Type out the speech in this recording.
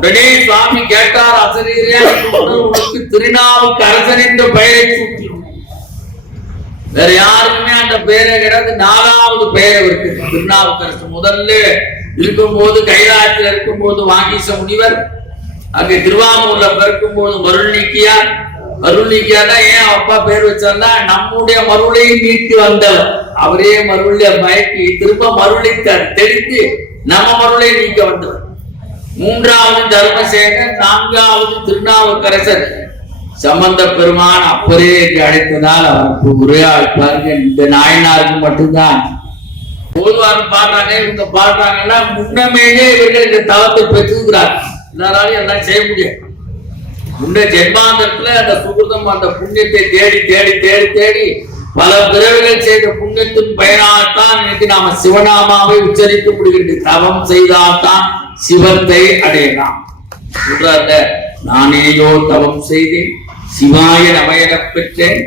உடனே சுவாமி கேட்டார் ஆசிரியரே உனக்கு திருநாவுக்கு அரசன் என்ற பெயரை சூட்டி வேற யாருக்குமே அந்த பெயரை கிடையாது. நாலாவது பெயர் இருக்கு. திருநாவுக்கரசு முதல்ல இருக்கும்போது கைலாயத்தில் இருக்கும்போது வாகீச முனிவர் அங்கே திருவாமூர்ல பிறக்கும்போது மருள் நீக்கியார் மருள் நீக்கியார்னா ஏன் அப்பா பேர் வச்சார்னா நம்முடைய மருளையும் நீக்கி வந்தவர். அவரே மருளை மயக்கி திரும்ப மருளை தெளித்து நம்ம மருளை நீக்க வந்தவர். மூன்றாவது தர்மசேகர் நான்காவது திருநாவுக்கரசர். சம்பந்த பெருமான் அப்பரே அழைத்ததால் அவருக்கு உரையாடுப்பாருங்க இந்த நாயனாருக்கு மட்டும்தான். போதுவார் பாடுறாங்க இவங்க பாடுறாங்கன்னா முன்னமேயே இவர்கள் இந்த தவத்தை பெற்றுக்கிறார் எல்லாராலையும் எல்லாம் செய்ய முடியாது முன்ன ஜென்மாந்தத்துல அந்த சுகிருதம் அந்த புண்ணியத்தை தேடி தேடி தேடி தேடி பல பிறவிகள் செய்த புண்ணியத்தின் பயனால்தான் இன்னைக்கு நாம சிவநாமாவை உச்சரிக்க முடிகிறது தவம் செய்தால்தான் சிவத்தை அடையலாம். சொல்றாங்க நானேயோ தவம் செய்தேன் சிவாய நமயனப் பெற்றேன்